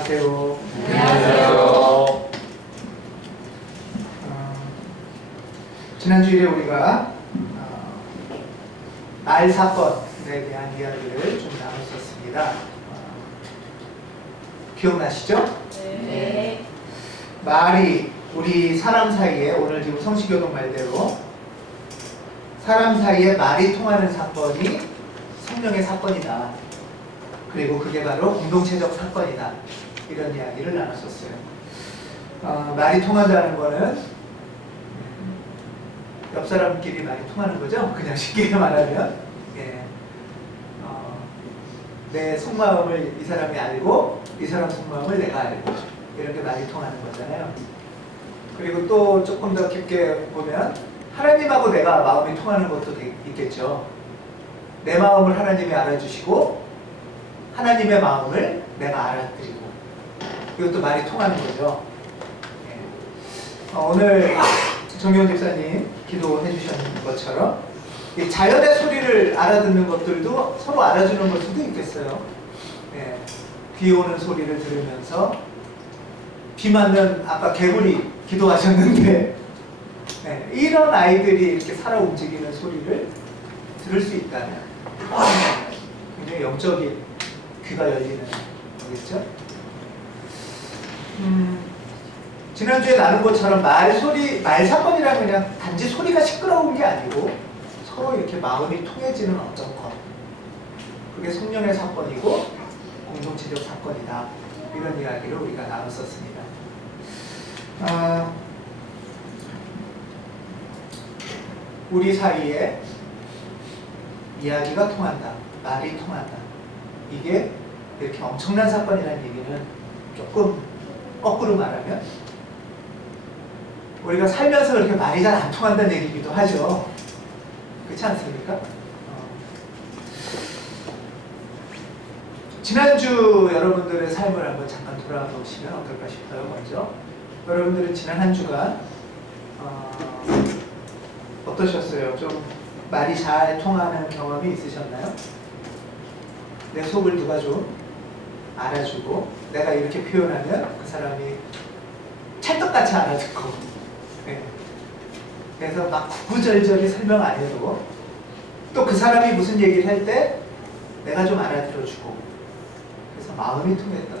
안녕하세요. 안녕하세요. 지난 주일에 우리가 말 사건에 대한 이야기를 좀 나눴었습니다. 기억나시죠? 네. 말이 우리 사람 사이에, 오늘 지금 성시교동 말대로 사람 사이에 말이 통하는 사건이 성령의 사건이다. 그리고 그게 바로 공동체적 사건이다. 이런 이야기를 나눴었어요. 말이 통한다는 거는 옆 사람끼리 말이 통하는 거죠. 그냥 쉽게 말하면 내 속마음을 이 사람이 알고 이 사람 속마음을 내가 알고 이렇게 말이 통하는 거잖아요. 그리고 또 조금 더 깊게 보면 하나님하고 내가 마음이 통하는 것도 있겠죠. 내 마음을 하나님이 알아주시고 하나님의 마음을 내가 알아드리고 이것도 말이 통하는 거죠. 오늘 정경 집사님 기도해 주셨는 것처럼 이 자연의 소리를 알아듣는 것들도 서로 알아주는 걸 수도 있겠어요. 비 오는 소리를 들으면서 비 맞는 아까 개구리 기도하셨는데 이런 아이들이 이렇게 살아 움직이는 소리를 들을 수 있다면 굉장히 영적인 귀가 열리는 거겠죠? 지난주에 나눈 것처럼 말 사건이라면 그냥 단지 소리가 시끄러운 게 아니고 서로 이렇게 마음이 통해지는 어떤 것. 그게 성령의 사건이고 공동체적 사건이다. 이런 이야기를 우리가 나눴었습니다. 우리 사이에 이야기가 통한다. 말이 통한다. 이게 이렇게 엄청난 사건이라는 얘기는 조금 거꾸로 말하면 우리가 살면서 그렇게 말이 잘 안 통한다는 얘기기도 하죠. 그렇지 않습니까? 지난주 여러분들의 삶을 한번 잠깐 돌아보시면 어떨까 싶어요. 먼저 여러분들은 지난 한 주간 어떠셨어요? 좀 말이 잘 통하는 경험이 있으셨나요? 내 속을 누가 좀 알아주고 내가 이렇게 표현하면 그 사람이 찰떡같이 알아듣고 그래서 막 구구절절히 설명 안 해도 또 그 사람이 무슨 얘기를 할 때 내가 좀 알아들어주고 그래서 마음이 통했다.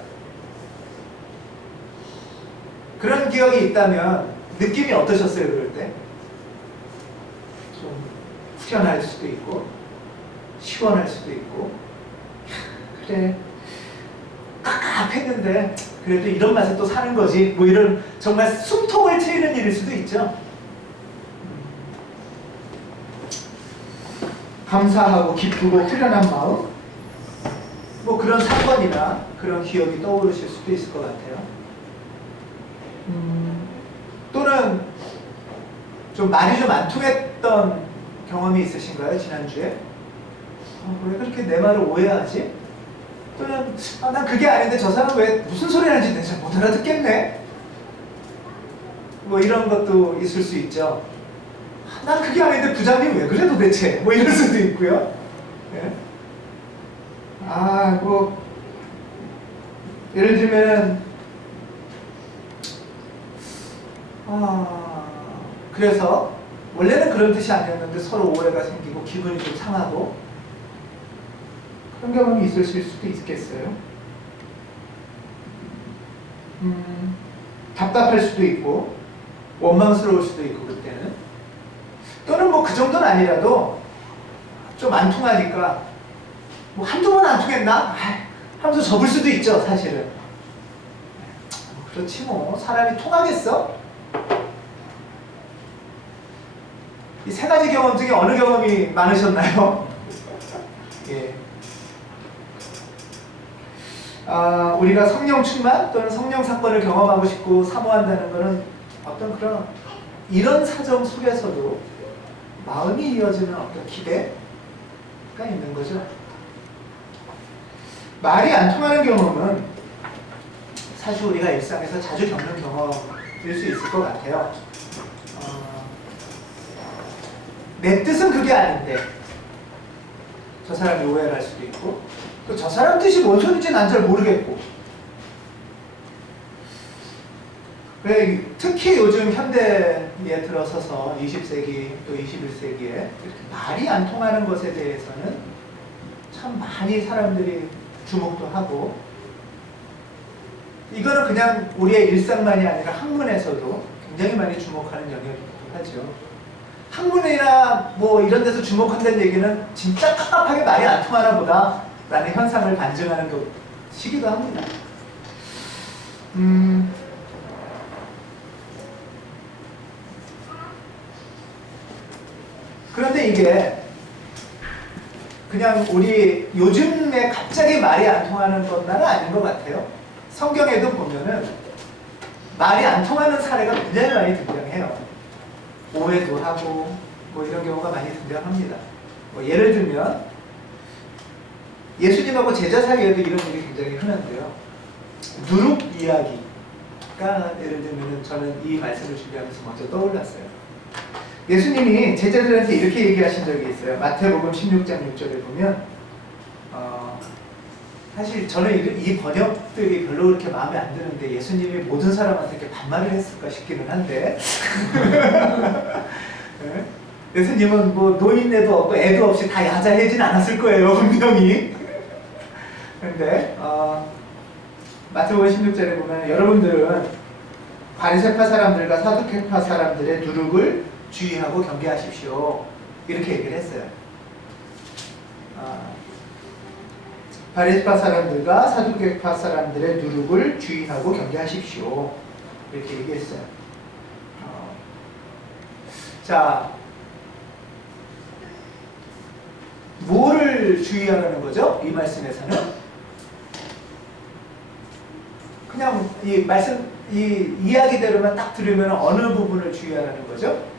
그런 기억이 있다면 느낌이 어떠셨어요? 그럴 때? 좀 후련할 수도 있고 시원할 수도 있고 그래 깝깝했는데 그래도 이런 맛에 또 사는 거지 뭐 이런 정말 숨통을 트이는 일일 수도 있죠. 감사하고 기쁘고 후련한 마음 뭐 그런 사건이나 그런 기억이 떠오르실 수도 있을 것 같아요. 또는 좀 말이 좀 안 통했던 경험이 있으신가요? 지난주에? 왜 그렇게 내 말을 오해하지? 또는 난 그게 아닌데 저 사람 왜 무슨 소리 하는지 내가 잘 못 알아듣겠네? 뭐 이런 것도 있을 수 있죠. 난 그게 아닌데 부장님 왜 그래 도대체? 뭐 이럴 수도 있고요. 뭐 예를 들면 그래서 원래는 그런 뜻이 아니었는데 서로 오해가 생기고 기분이 좀 상하고 그런 경험이 있으실 수도 있겠어요. 답답할 수도 있고 원망스러울 수도 있고 그때는 또는 뭐 그 정도는 아니라도 좀 안 통하니까 뭐 한두 번 안 통했나? 하면서 접을 수도 있죠. 사실은 그렇지 뭐 사람이 통하겠어? 이 세 가지 경험 중에 어느 경험이 많으셨나요? 우리가 성령 충만 또는 성령 사건을 경험하고 싶고 사모한다는 것은 어떤 그런 이런 사정 속에서도 마음이 이어지는 어떤 기대가 있는 거죠. 말이 안 통하는 경험은 사실 우리가 일상에서 자주 겪는 경험일 수 있을 것 같아요. 내 뜻은 그게 아닌데 저 사람이 오해를 할 수도 있고 또 저 사람 뜻이 뭔 소리인지 난 잘 모르겠고 특히 요즘 현대에 들어서서 20세기 또 21세기에 이렇게 말이 안 통하는 것에 대해서는 참 많이 사람들이 주목도 하고, 이거는 그냥 우리의 일상만이 아니라 학문에서도 굉장히 많이 주목하는 영역이기도 하죠. 학문이나 뭐 이런 데서 주목한다는 얘기는 진짜 깝깝하게 말이 안 통하나 보다 라는 현상을 반증하는 것이기도 합니다. 그런데 이게 그냥 우리 요즘에 갑자기 말이 안 통하는 것만은 아닌 것 같아요. 성경에도 보면은 말이 안 통하는 사례가 굉장히 많이 등장해요. 오해도 하고 뭐 이런 경우가 많이 등장합니다. 뭐 예를 들면 예수님하고 제자 사이에도 이런 일이 굉장히 흔한데요. 누룩 이야기가 예를 들면 저는 이 말씀을 준비하면서 먼저 떠올랐어요. 예수님이 제자들한테 이렇게 얘기하신 적이 있어요. 마태복음 16장 6절에 보면 사실 저는 이 번역들이 별로 그렇게 마음에 안 드는데 예수님이 모든 사람한테 이렇게 반말을 했을까 싶기는 한데 네? 예수님은 뭐 노인네도 없고 애도 없이 다 야자하진 않았을 거예요, 분명히. 근데 마태복음 16절에 보면 여러분들은 바리새파 사람들과 사두개파 사람들의 누룩을 주의하고 경계하십시오. 이렇게 얘기를 했어요. 바리새파 사람들과 사두개파 사람들의 누룩을 주의하고 경계하십시오. 이렇게 얘기했어요. 자, 뭐를 주의하라는 거죠? 이 말씀에서는 그냥 이 말씀, 이 이야기대로만 딱 들으면 어느 부분을 주의하라는 거죠?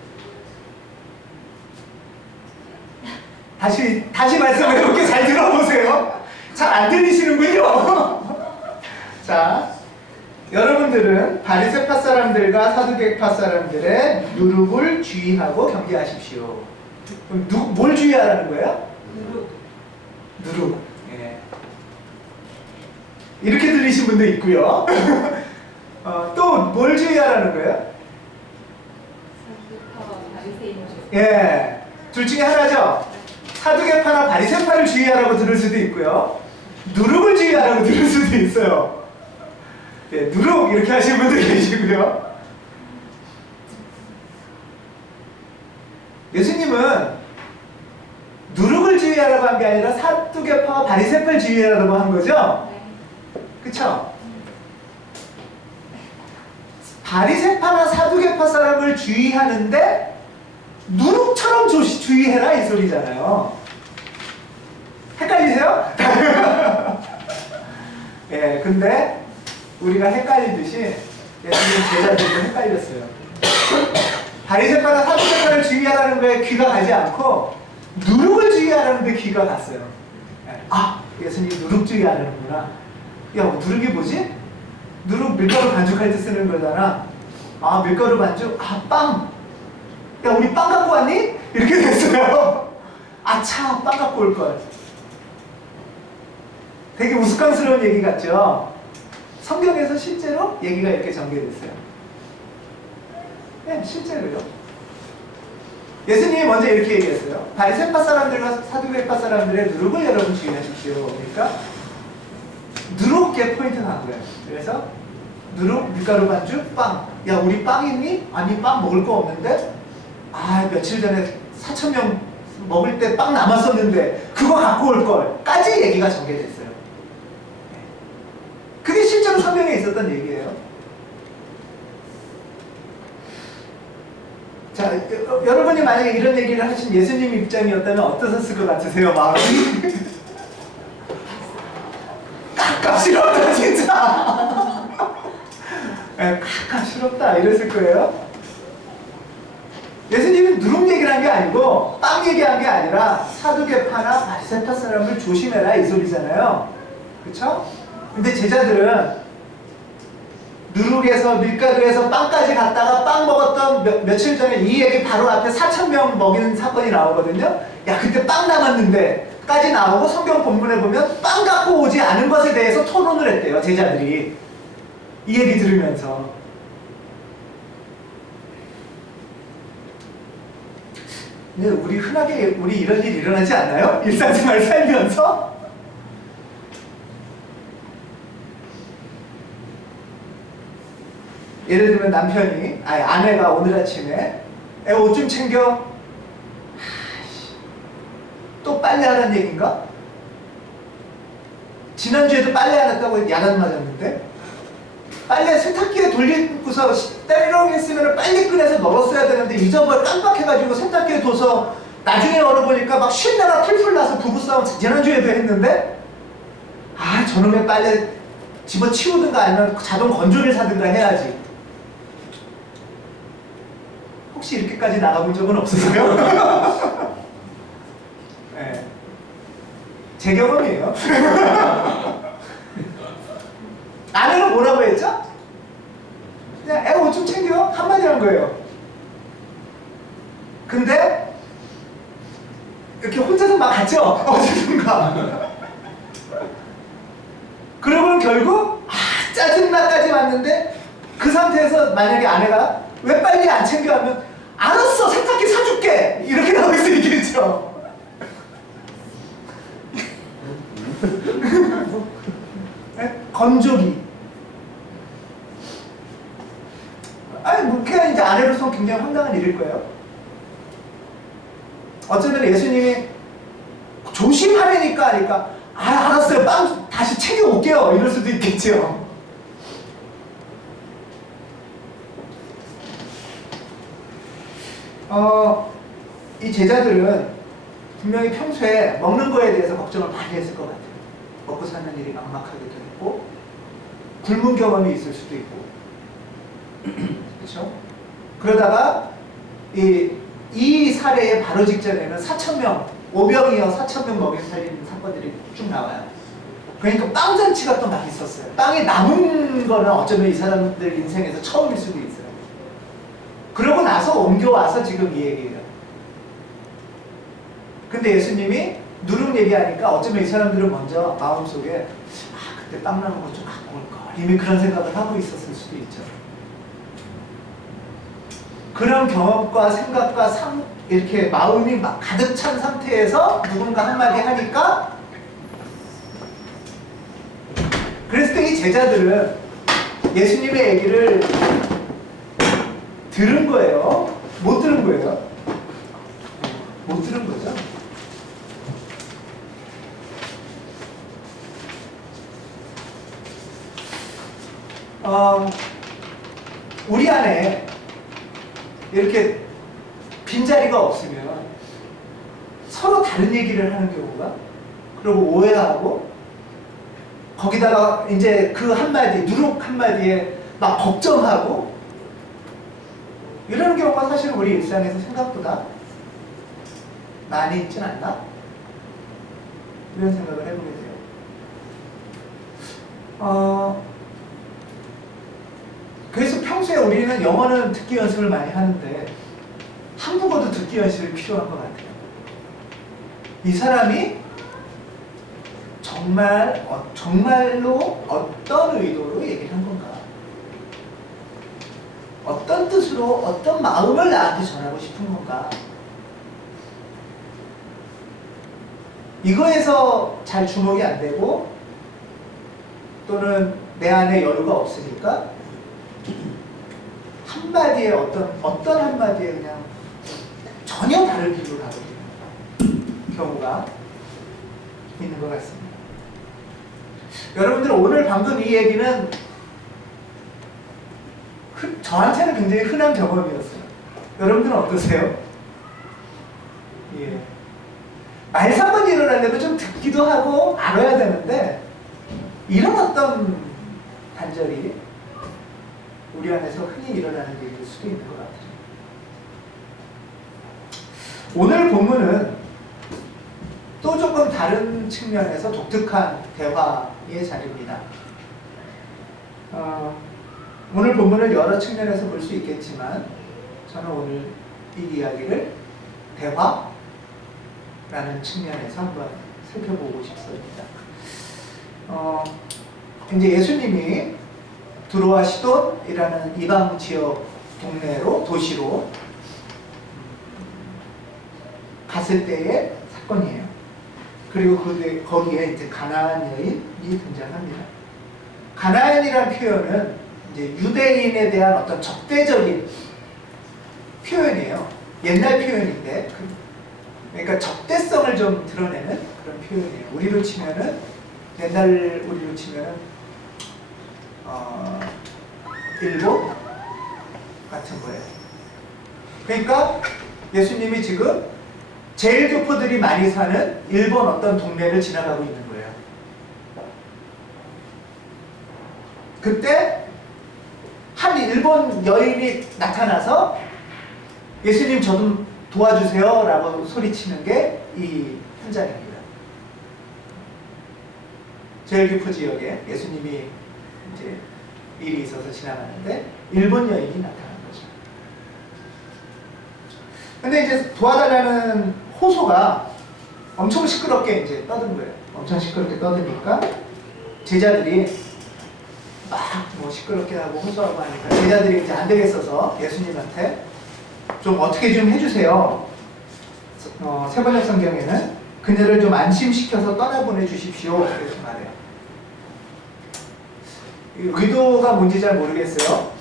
다시 말씀해볼게. 잘 들어보세요. 잘 안 들리시는군요. 자, 여러분들은 바리새파 사람들과 사두개파 사람들의 누룩을 주의하고 경계하십시오. 그럼 뭘 주의하라는 거예요? 누룩. 예. 이렇게 들리신 분도 있고요. 또 뭘 주의하라는 거예요? 예, 둘 중에 하나죠. 사두개파나 바리새파를 주의하라고 들을 수도 있고요. 누룩을 주의하라고 들을 수도 있어요. 예, 누룩 이렇게 하시는 분도 계시고요. 예수님은 누룩을 주의하라고 한 게 아니라 사두개파와 바리새파를 주의하라고 한 거죠? 그쵸? 바리새파나 사두개파 사람을 주의하는데 누룩처럼 주의해라 이 소리잖아요. 헷갈리세요? 예, 근데 우리가 헷갈리듯이 예수님 제자들도 헷갈렸어요. 바리새파나 사두개파를 주의하라는 거에 귀가 가지 않고 누룩을 주의하라는 데 귀가 갔어요. 아, 예수님 누룩 주의하라는구나. 야, 누룩이 뭐지? 누룩 밀가루 반죽할 때 쓰는 거잖아. 아, 밀가루 반죽? 아, 빵! 야, 우리 빵 갖고 왔니? 이렇게 됐어요. 아차, 빵 갖고 올걸. 되게 우스꽝스러운 얘기 같죠? 성경에서 실제로 얘기가 이렇게 전개됐어요. 네, 실제로요. 예수님이 먼저 이렇게 얘기했어요. 바리새파 사람들과 사두개파 사람들의 누룩을 여러분 주의하십시오. 그러니까 누룩에 포인트 간 거예요. 그래서 누룩, 밀가루 반죽, 빵. 야, 우리 빵 있니? 아니, 빵 먹을 거 없는데? 아, 며칠 전에 4,000명 먹을 때 빵 남았었는데 그거 갖고 올 걸 까지 얘기가 전개됐어요. 그게 실제로 성경에 있었던 얘기예요. 자, 여러분이 만약에 이런 얘기를 하신 예수님 입장이었다면 어떠셨을 것 같으세요, 마음이? 깝깝스럽다, 진짜. 깝깝스럽다, 이랬을 거예요. 예수님은 누룩 얘기를 한 게 아니고 빵 얘기한 게 아니라 사두개파나 바리새파 사람을 조심해라 이 소리잖아요. 그쵸? 근데 제자들은 누룩에서 밀가루에서 빵까지 갔다가 빵 먹었던 며칠 전에 이 얘기 바로 앞에 4,000명 먹이는 사건이 나오거든요. 야, 그때 빵 남았는데 까지 나오고 성경 본문에 보면 빵 갖고 오지 않은 것에 대해서 토론을 했대요, 제자들이. 이 얘기 들으면서. 근데 우리 흔하게 이런 일 일어나지 않나요? 일상생활 살면서? 예를 들면 아내가 오늘 아침에 애 옷 좀 챙겨. 또 빨래하라는 얘기인가? 지난주에도 빨래 안 했다고 야단 맞았는데 빨래 세탁기에 돌리고서 때리려고 했으면 빨리 꺼내서 넣었어야 되는데 잊어버려 깜빡해가지고 세탁기에 둬서 나중에 열어보니까 막 쉰내가 풀풀 나서 부부싸움 지난주에도 했는데 저놈의 빨래 집어치우든가 아니면 자동 건조기를 사든가 해야지. 혹시 이렇게까지 나가본 적은 없으세요? 네. 제 경험이에요. 아내는 뭐라고 했죠? 그냥 애 옷 좀 챙겨 한마디 한 거예요. 근데 이렇게 혼자서 막 갔죠? 어디든가. 그러고는 결국 짜증나까지 왔는데 그 상태에서 만약에 아내가 왜 빨리 안 챙겨 하면 알았어 세탁기 사줄게 이렇게 나올 수 있겠죠. 건조기. 그냥 이제 아내로서는 굉장히 황당한 일일 거예요. 어쩌면 예수님이 조심하라니까 하니까 알았어요 빵 다시 챙겨 올게요 이럴 수도 있겠죠. 이 제자들은 분명히 평소에 먹는 거에 대해서 걱정을 많이 했을 것 같아요. 먹고 사는 일이 막막하기도 했고 굶은 경험이 있을 수도 있고 그렇죠? 그러다가 이 사례의 바로 직전에는 4,000명 5병이어 4,000명 먹여 살리는 사건들이 쭉 나와요. 그러니까 빵잔치가 또 막 있었어요. 빵이 남은 거는 어쩌면 이 사람들 인생에서 처음일 수도 있어요. 그러고 나서 옮겨와서 지금 이 얘기예요. 근데 예수님이 누룩 얘기하니까 어쩌면 이 사람들은 먼저 마음속에 그때 빵 남은 거 좀 갖고 올걸 이미 그런 생각을 하고 있었을 수도 있죠. 그런 경험과 생각과 이렇게 마음이 막 가득 찬 상태에서 누군가 한마디 하니까 그랬을 때 이 제자들은 예수님의 얘기를 들은 거예요? 못 들은 거예요? 못 들은 거죠? 우리 안에 이렇게 빈자리가 없으면 서로 다른 얘기를 하는 경우가 그리고 오해하고 거기다가 이제 그 한마디 누룩 한마디에 막 걱정하고 이런 경우가 사실 우리 일상에서 생각보다 많이 있진 않나? 이런 생각을 해보게 돼요. 그래서 평소에 우리는 영어는 듣기 연습을 많이 하는데 한국어도 듣기 연습이 필요한 것 같아요. 이 사람이 정말로 어떤 의도로 얘기를 한 건가? 어떤 뜻으로 어떤 마음을 나한테 전하고 싶은 건가? 이거에서 잘 주목이 안 되고 또는 내 안에 여유가 없으니까 한마디에 어떤 한마디에 그냥 전혀 다른 길로 가버리는 경우가 있는 것 같습니다. 여러분들 오늘 방금 이 얘기는 저한테는 굉장히 흔한 경험이었어요. 여러분들은 어떠세요? 예. 말상관이 일어나려면 좀 듣기도 하고 알아야 되는데 이런 어떤 단절이 우리 안에서 흔히 일어나는 일일 수도 있는 것 같아요. 오늘 본문은 또 조금 다른 측면에서 독특한 대화의 자리입니다. 오늘 본문을 여러 측면에서 볼 수 있겠지만 저는 오늘 이 이야기를 대화라는 측면에서 한번 살펴보고 싶습니다. 이제 예수님이 두로와 시돈이라는 이방 지역 도시로 갔을 때의 사건이에요. 그리고 거기에 이제 가나안 여인이 등장합니다. 가나안이라는 표현은 이제 유대인에 대한 어떤 적대적인 표현이에요. 옛날 표현인데, 그러니까 적대성을 좀 드러내는 그런 표현이에요. 우리로 치면은, 옛날 우리로 치면은, 일본 같은 거예요. 그러니까 예수님이 지금 제일 교포들이 많이 사는 일본 어떤 동네를 지나가고 있는 거예요. 그때 한 일본 여인이 나타나서 예수님 저 좀 도와주세요 라고 소리치는 게 이 현장입니다. 제일교포 지역에 예수님이 이제 일이 있어서 지나가는데 일본 여인이 나타난 거죠. 근데 이제 도와달라는 호소가 엄청 시끄럽게 이제 떠든 거예요. 엄청 시끄럽게 떠드니까 제자들이 막 뭐 시끄럽게 하고 호소하고 하니까 제자들이 이제 안 되겠어서 예수님한테 좀 어떻게 좀 해주세요. 세번역 성경에는 그녀를 좀 안심시켜서 떠나보내 주십시오. 그렇게 말해요. 의도가 뭔지 잘 모르겠어요.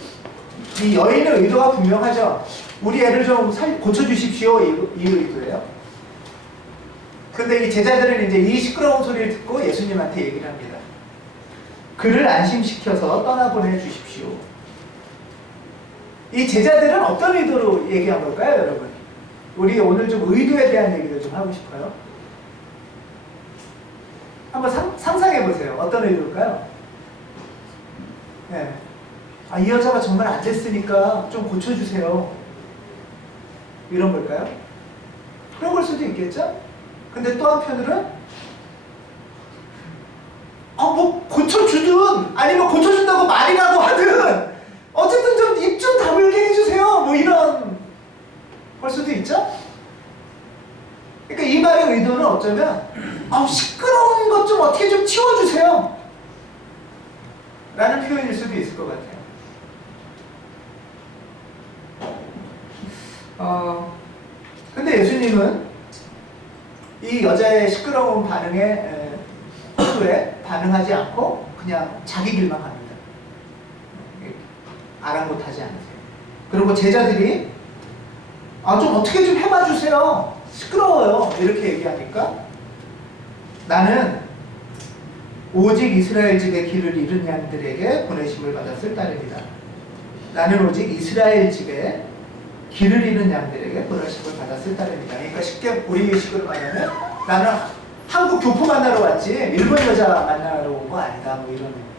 이 여인의 의도가 분명하죠. 우리 애를 좀 고쳐주십시오. 이 의도예요. 근데 이 제자들은 이제 이 시끄러운 소리를 듣고 예수님한테 얘기를 합니다. 그를 안심시켜서 떠나보내 주십시오. 이 제자들은 어떤 의도로 얘기한 걸까요, 여러분? 우리 오늘 좀 의도에 대한 얘기를 좀 하고 싶어요. 한번 상상해 보세요. 어떤 의도일까요? 네. 아, 이 여자가 정말 안 됐으니까 좀 고쳐주세요. 이런 걸까요? 그런 걸 수도 있겠죠? 근데 또 한편으로는 뭐 고쳐주든 아니면 고쳐준다고 말이라도 하든 어쨌든 좀 입 좀 다물게 해주세요. 뭐 이런 걸 수도 있죠? 그러니까 이 말의 의도는 어쩌면 시끄러운 것 좀 어떻게 좀 치워주세요. 라는 표현일 수도 있을 것 같아요. 근데 예수님은 이 여자의 시끄러운 호소에 반응하지 않고 그냥 자기 길만 갑니다. 아랑곳하지 않으세요. 그리고 제자들이 좀 어떻게 좀 해봐 주세요. 시끄러워요. 이렇게 얘기하니까 나는 오직 이스라엘 집에 길을 잃은 양들에게 보내심을 받았을 따름이다. 나는 오직 이스라엘 집에 길을 잃은 양들에게 보내심을 받았을 따름이다. 그러니까 쉽게 우리식으로 말하면 나는 한국 교포 만나러 왔지 일본 여자 만나러 온 거 아니다. 뭐 이런.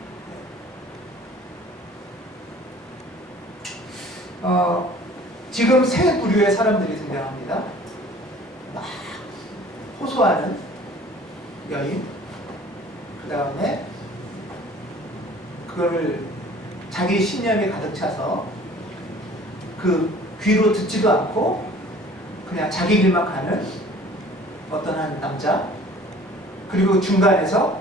지금 세 부류의 사람들이 등장합니다. 막 호소하는 여인, 그 다음에 그걸 자기 신념에 가득 차서 그 귀로 듣지도 않고 그냥 자기 길만 가는 어떤 한 남자, 그리고 중간에서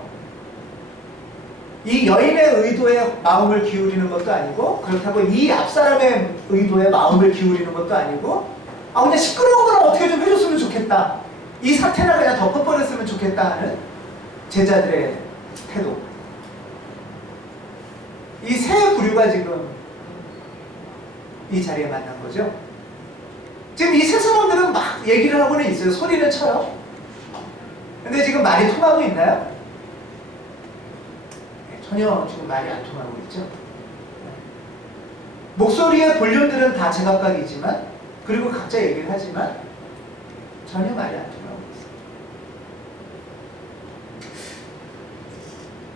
이 여인의 의도에 마음을 기울이는 것도 아니고 그렇다고 이 앞사람의 의도에 마음을 기울이는 것도 아니고 그냥 시끄러운 거랑 어떻게 좀 해줬으면 좋겠다. 이 사태나 그냥 덮어버렸으면 좋겠다 하는 제자들의 태도. 이 세 부류가 지금 이 자리에 만난 거죠. 지금 이 세 사람들은 막 얘기를 하고는 있어요. 소리는 쳐요. 근데 지금 말이 통하고 있나요? 전혀 지금 말이 안 통하고 있죠. 목소리의 볼륨들은 다 제각각이지만 그리고 각자 얘기를 하지만 전혀 말이 안 통하고 있어요.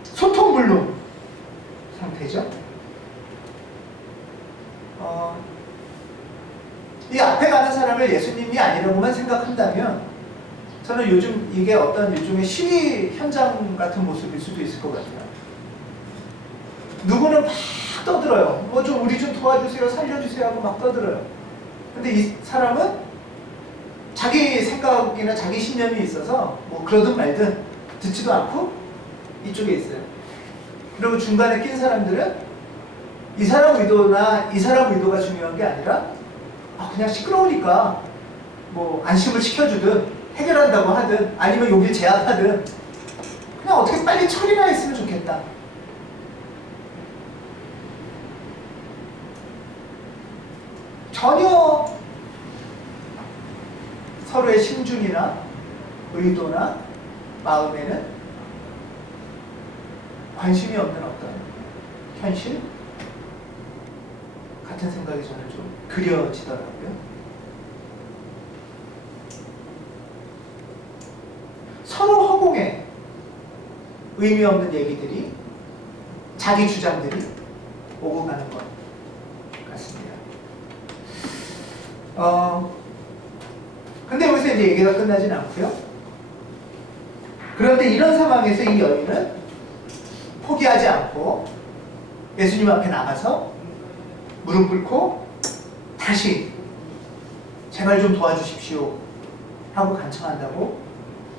소통불능 상태죠. 이 앞에 가는 사람을 예수님이 아니라고만 생각한다면 저는 요즘 이게 어떤 일종의 시위 현장 같은 모습일 수도 있을 것 같아요. 누구는 막 떠들어요. 뭐 좀 우리 좀 도와주세요, 살려주세요 하고 막 떠들어요. 근데 이 사람은 자기 생각이나 자기 신념이 있어서 뭐 그러든 말든 듣지도 않고 이쪽에 있어요. 그리고 중간에 낀 사람들은 이 사람 의도나 이 사람 의도가 중요한 게 아니라 그냥 시끄러우니까 뭐 안심을 시켜주든 해결한다고 하든 아니면 여길 제압하든 그냥 어떻게 빨리 처리가 했으면 좋겠다. 전혀 서로의 심중이나 의도나 마음에는 관심이 없는 어떤 현실 같은 생각이 저는 좀 그려지더라고요. 서로 허공에 의미 없는 얘기들이 자기 주장들이 오고 가는 것 같습니다. 근데 여기서 이제 얘기가 끝나진 않고요. 그런데 이런 상황에서 이 여인은 포기하지 않고 예수님 앞에 나가서 무릎 꿇고 다시 제발 좀 도와주십시오 하고 간청한다고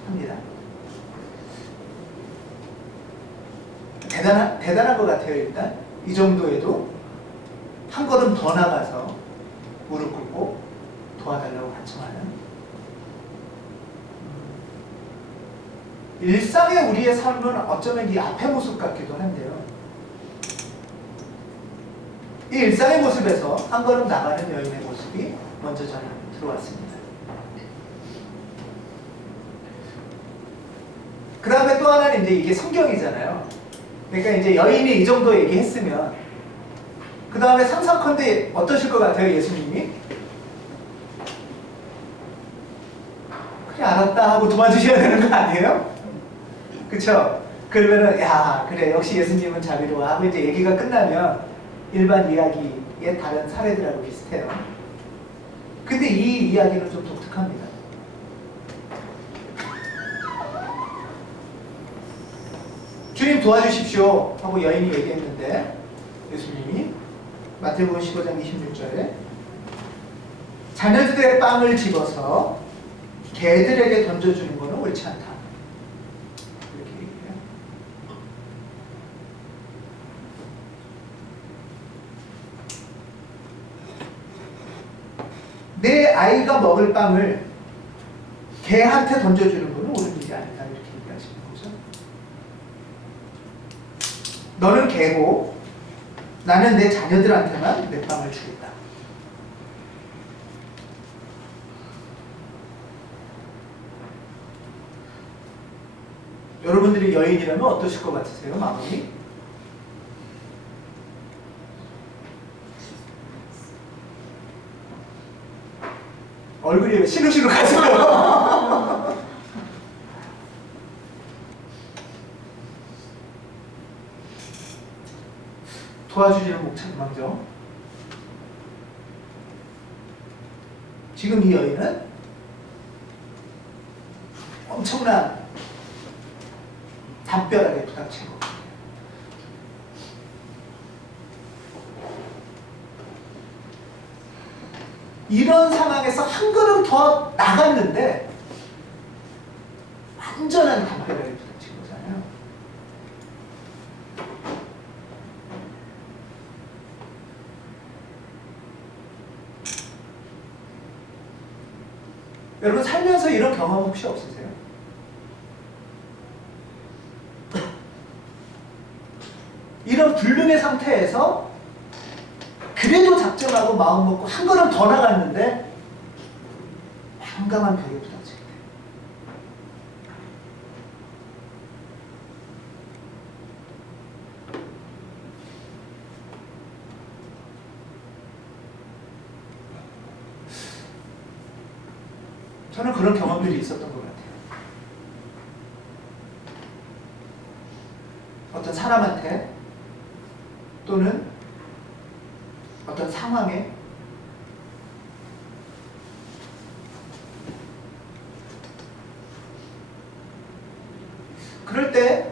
합니다. 대단한 것 같아요. 일단 이 정도에도 한 걸음 더 나가서 무릎 꿇고 도와달라고 간청하는, 일상의 우리의 삶은 어쩌면 이 앞의 모습 같기도 한데요. 이 일상의 모습에서 한 걸음 나가는 여인의 모습이 먼저 저는 들어왔습니다. 그 다음에 또 하나는 이제 이게 성경이잖아요. 그러니까 이제 여인이 이 정도 얘기했으면 그 다음에 상상컨대 어떠실 것 같아요, 예수님이? 그래, 알았다 하고 도와주셔야 되는 거 아니에요? 그쵸? 그러면은, 야, 그래, 역시 예수님은 자비로워 하고 이제 얘기가 끝나면 일반 이야기의 다른 사례들하고 비슷해요. 근데 이 이야기는 좀 독특합니다. 주님 도와주십시오 하고 여인이 얘기했는데 예수님이 마태복음 15장 26절에 자녀들의 빵을 집어서 개들에게 던져주는 것은 옳지 않다. 이렇게 얘기해요. 내 아이가 먹을 빵을 개한테 던져주는 것은 옳은 일이 아니다. 이렇게 얘기하시는 거죠. 너는 개고 나는 내 자녀들한테만 내 빵을 주겠다. 여러분들이 여인이라면 어떠실 것 같으세요? 마음이? 얼굴이 왜 시룩시룩하세요? 도와주지는 못하죠. 지금 이 여인은 엄청난 담벼락에 부닥친 겁니다. 이런 상황에서 한 걸음 더 나갔는데 완전한 담벼락에 부닥친 거잖아요. 여러분 살면서 이런 경험 혹시 없으세요? 이런 불능의 상태에서 그래도 작정하고 마음 먹고 한 걸음 더 나갔는데 황당한 벽에 부닥치게 돼요. 저는 그런 경험들이 있었던 것 같아요. 어떤 사람한테 또는 어떤 상황에 그럴 때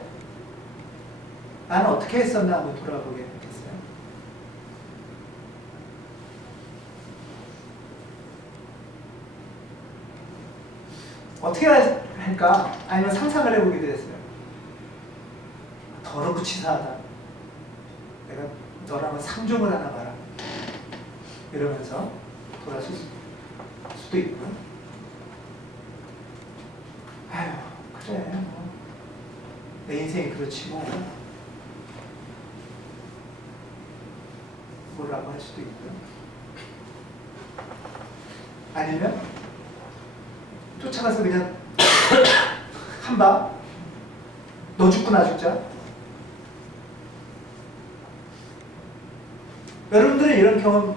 나는 어떻게 했었나 한번 돌아보게 됐어요. 어떻게 할까? 아니면 상상을 해보기도 했어요. 더럽고 치사하다. 내가 너랑은 상종을 하나 봐라. 이러면서 돌아설 수도 있고요. 아유, 그래. 뭐. 내 인생이 그렇지 뭐. 뭐라고 할 수도 있고요. 아니면 쫓아가서 그냥 한방 너 죽고 나 죽자. 여러분들은 이런 경험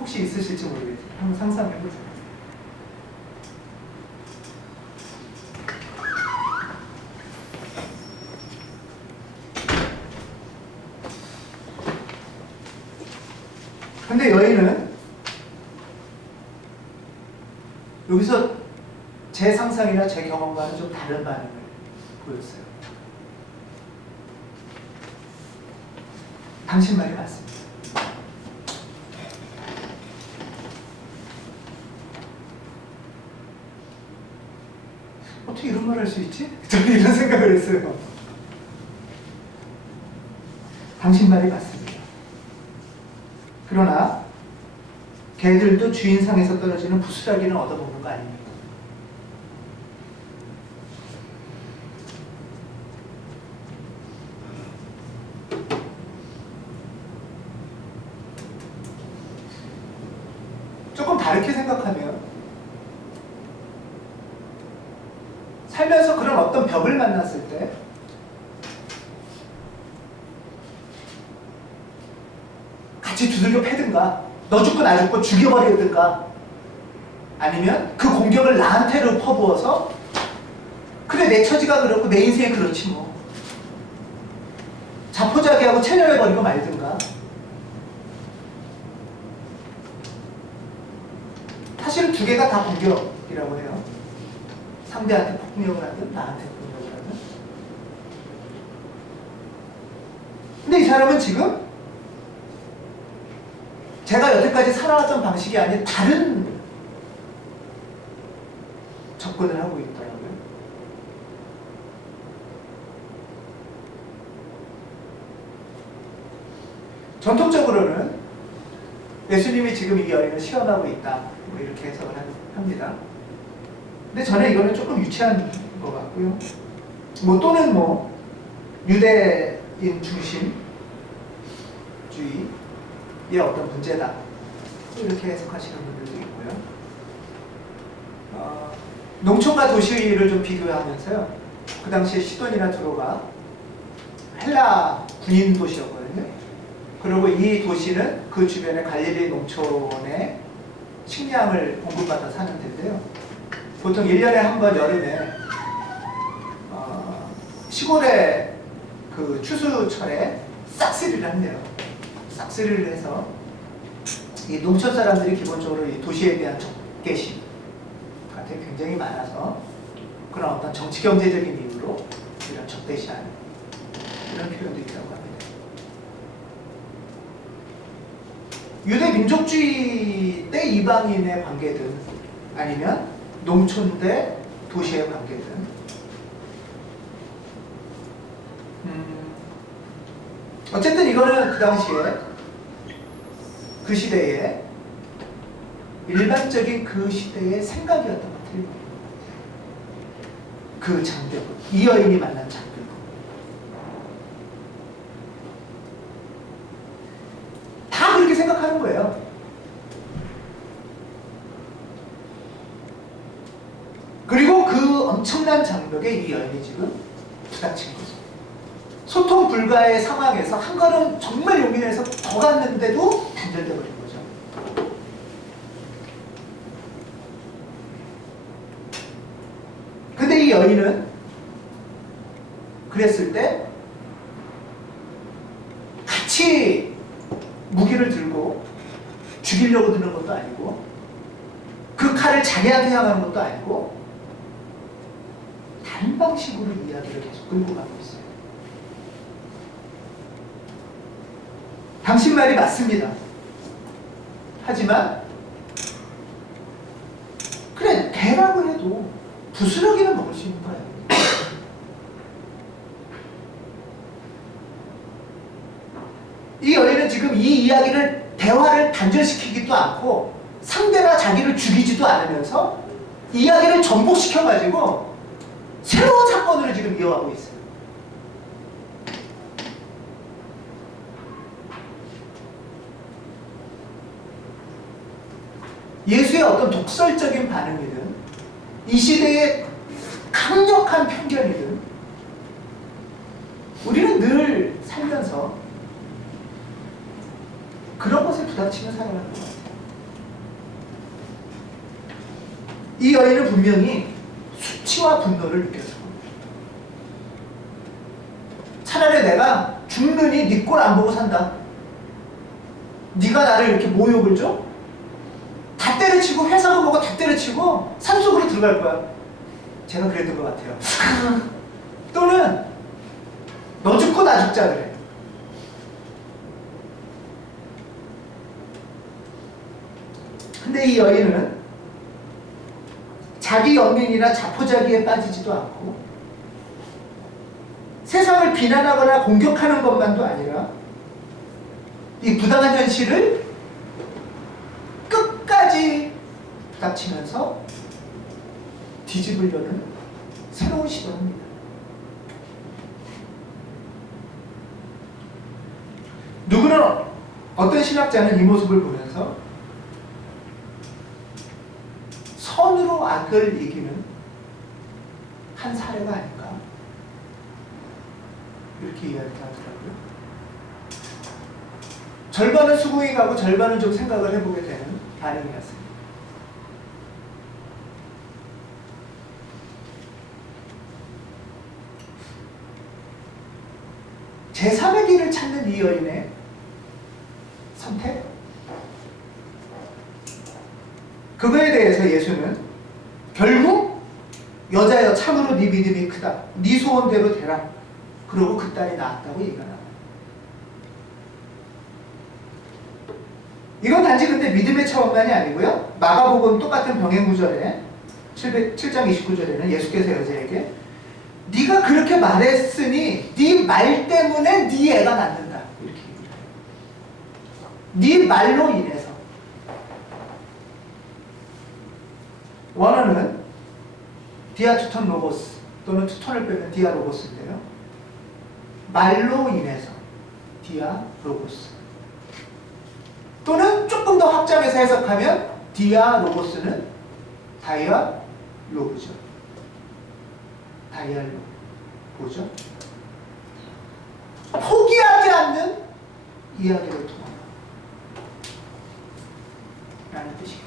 혹시 있으실지 모르겠어요. 한번 상상해보세요. 근데 여인은 여기서 제 상상이나 제 경험과는 좀 다른 반응을 보였어요. 당신 말이 맞습니다. 어떻게 이런 말 할 수 있지? 저는 이런 생각을 했어요. 당신 말이 맞습니다. 그러나 개들도 주인상에서 떨어지는 부스러기는 얻어먹는 거 아닙니까? 조금 다르게 생각하면 살면서 그런 어떤 벽을 만났을 때 같이 두들겨 패든가 너 죽고 나 죽고 죽여버리든가 아니면 그 공격을 나한테로 퍼부어서 그래 내 처지가 그렇고 내 인생이 그렇지 뭐 자포자기하고 체념해버리고 말든가. 사실은 두 개가 다 공격이라고 해요. 상대한테 폭력을 하든 나한테 폭력을 하든. 근데 이 사람은 지금 제가 여태까지 살아왔던 방식이 아닌 다른 접근을 하고 있더라고요. 전통적으로는 예수님이 지금 이 여인을 시험하고 있다 뭐 이렇게 해석을 합니다. 근데 저는 이거는 조금 유치한 것 같고요. 뭐 또는 뭐 유대인 중심주의의 어떤 문제다 이렇게 해석하시는 분들도 있고요. 농촌과 도시를 좀 비교하면서요. 그 당시에 시돈이나 두로가 헬라 군인 도시였거든요. 그리고 이 도시는 그 주변의 갈릴리 농촌에 식량을 공급받아 사는 데인데요. 보통 1년에 한 번 여름에 시골의 그 추수철에 싹쓸이를 한대요. 싹쓸이를 해서 이 농촌 사람들이 기본적으로 이 도시에 대한 적개심 같은 게 굉장히 많아서 그런 어떤 정치 경제적인 이유로 이런 적대시하는 이런 표현도 있다고 합니다. 유대 민족주의 때 이방인의 관계든 아니면 농촌 대 도시의 관계든 어쨌든 이거는 그 당시에 그 시대에 일반적인 그 시대의 생각이었던 것 같아요. 그 장벽, 이 여인이 만난 장벽. 다 그렇게 생각하는 거예요. 그리고 그 엄청난 장벽에 이 여인이 지금 부닥친 거죠. 소통 불가의 상황에서 한 걸음 정말 용기를 내서 더 갔는데도 단절돼 버린 거죠. 근데 이 여인은 그랬을 때 같이 무기를 들고 죽이려고 드는 것도 아니고 그 칼을 자기한테 향하는 것도 아니고 다른 방식으로 이야기를 계속 끌고 가고 있어요. 당신 말이 맞습니다. 하지만 그래 개라고 해도 부스러기는 먹을 수 있는 거예요. 이 여인은 지금 이 이야기를 대화를 단절시키기도 않고 상대나 자기를 죽이지도 않으면서 이야기를 전복시켜가지고 새로운 사건으로 지금 이어가고 있어요. 예수의 어떤 독설적인 반응이든 이 시대의 강력한 편견이든 우리는 늘 살면서 그런 것에 부닥치며 살아가는 것 같아요. 이 여인은 분명히 수치와 분노를 느꼈을 겁니다. 차라리 내가 죽느니 네 꼴 안 보고 산다. 네가 나를 이렇게 모욕을 줘? 다 때려치고 회사도 보고 다 때려치고 산속으로 들어갈 거야. 제가 그랬던 것 같아요. 또는 너 죽고 나 죽자 그래. 근데 이 여인은 자기 연민이나 자포자기에 빠지지도 않고 세상을 비난하거나 공격하는 것만도 아니라 이 부당한 현실을 끝까지 부닥치면서 뒤집으려는 새로운 시도입니다. 누구는 어떤 신학자는 이 모습을 보면서 선으로 악을 이기는 한 사례가 아닐까 이렇게 이야기하더라고요. 절반은 수긍이 가고 절반은 좀 생각을 해보게 되는 반응이었습니다. 제3의 길을 찾는 이 여인의 선택? 그거에 대해서 예수는 결국 여자여 참으로 네 믿음이 크다. 네 소원대로 되라. 그러고 그 딸이 낳았다고 얘기합니다. 이건 단지 근데 믿음의 차원만이 아니고요. 마가복음 똑같은 병행 구절에 7장 29절에는 예수께서 여자에게 네가 그렇게 말했으니 네 말 때문에 네 애가 낳는다. 이렇게 얘기해요. 네 말로 인해서. 원어는 디아투톤 로고스 또는 투톤을 빼면 디아 로고스인데요. 말로 인해서 디아 로고스 또는 조금 더 확장해서 해석하면 디아 로고스는 다이아 로그죠. 다이아 로그죠. 포기하지 않는 이야기를 통한 라는 뜻이에요.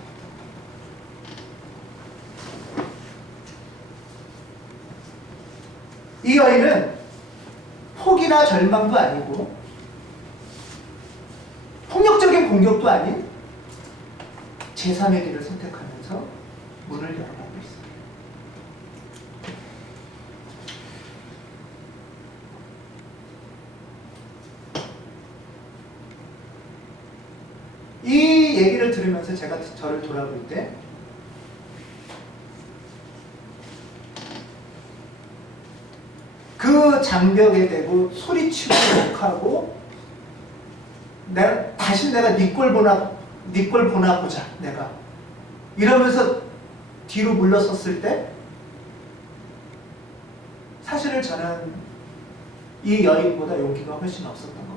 이 여인은 포기나 절망도 아니고 폭력적인 공격도 아닌 제3의 길을 선택하면서 문을 열어가고 있습니다. 이 얘기를 들으면서 제가 저를 돌아볼 때 그 장벽에 대고 소리치고 욕하고 다시 내가 네 꼴 보나 보자 내가 이러면서 뒤로 물러섰을 때 사실은 저는 이 여인보다 용기가 훨씬 없었던 것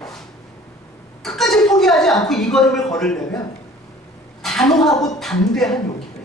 같아요. 끝까지 포기하지 않고 이 걸음을 걸으려면 단호하고 담대한 용기가